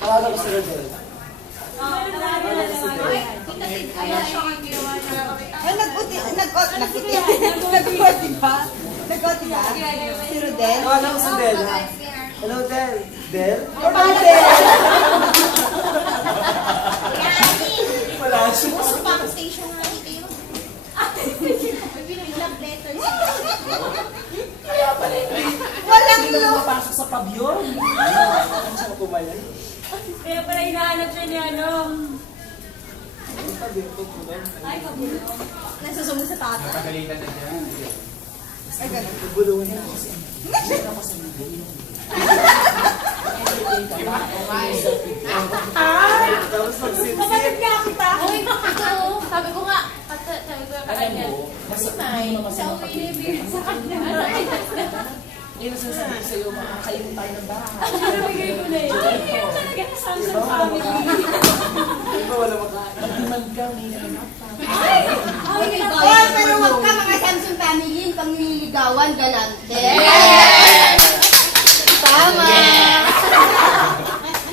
Pakala ko sila doon. Ay, nag-uti ba? Nag-uti ba? Si Rodel? Pakala ko si Del, ha? Hello, Del. Del? Hello, Del! Wala siya. Pang station nga ito yun. Love letters. Kaya pala hindi. Walang Hindi na look! mapasok sa pavyon. Ano siya kumayan? Kaya pala hinahanap siya ni ano. Ang pavyon ko po doon. Ay, kabulong. Nagsusumo sa tata. Nakagalitan na niya. Ay, ganun. Nagbulungan niya kasi. Hindi na kasi tapos Kapatid mag-sit-sit. nga kita. Uy, ito. Sabi ko nga. Sabi ko nga Alam kanya. mo, mas May, hindi naman sa sa uwi ni Baby sa kanya. Yun ang sinasabi ko sa'yo, makakainin tayo ng bahay. Nabigay ko na yun. Kaya Samsung family. Di ba wala makain? Mag-demand ka, hindi na naman. Oh, pero wag ka mga Samsung family, yung pangliligawan, galante. Tama!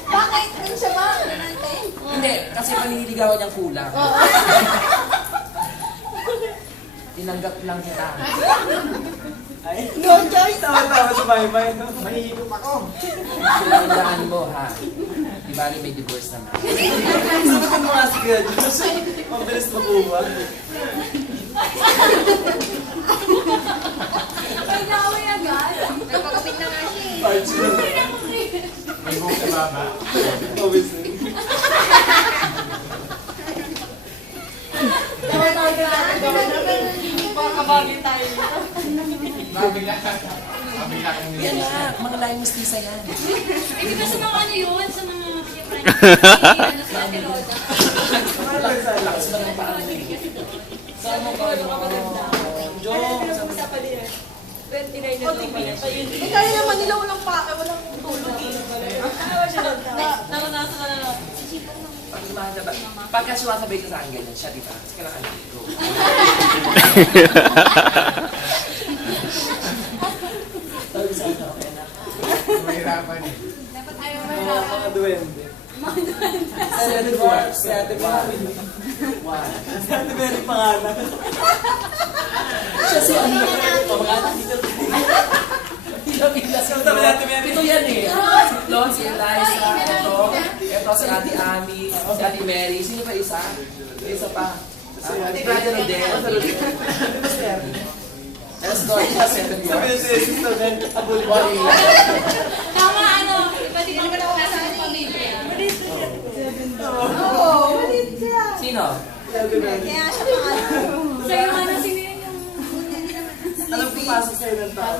Bakit? Ano siya ba? Galante? Hindi, kasi panililigawan niyang kulang. Tinanggap lang kita. Ay, No choice! tawa-tawa sa bahay-bahay. Mahihigop ako. Tandaan mo, ha? Di ba may divorce naman? Sabatin mo nga si Gad. Mabilis makuha. Ay, naway agad. Nagpakapit na nga siya eh. Parts yun. May buhok sa baba. Obviously. Pakabagay tayo. Mabigla. Mabigla kong Yan na, mga laing mistisa yan. Hindi ba sa mga ano yun? Sa mga ano sa Ate Roda? Lakas lang ng paan mo. Saan mo ka? Jo, Sa pala yan. 29 na ito pala. Eh, kaya naman nila walang pake, walang tulog eh. Tawa siya doon. Naranasan ka na lang. Pagka sumasabay ka sa akin ganyan, siya, di ba? Sige lang, alam. Go. Sabi sa akin, okay na. mahirapan eh. Dapat ayaw mo Mga duwende. Si Ate Bar, si Ate Bar. Si Ate Berry pangalan. Siya si ano, pangalan dito. Pila-pila. Ito yan eh. Si Flon, si Eliza, ito si Ate Ami, si Ate Mary. Sino pa isa? May isa pa. Ate Brother Rodel. Si Ernie. Let's go. Sabi na si Sister Ben. Abuli. Tama, ano? Pati ka naman ako nasa ating pamilya. Oo, malit siya. Sino? Kaya siya pangalan. Sa'yo, ano, sino yun yung... Alam ko pasok sa'yo ng tao.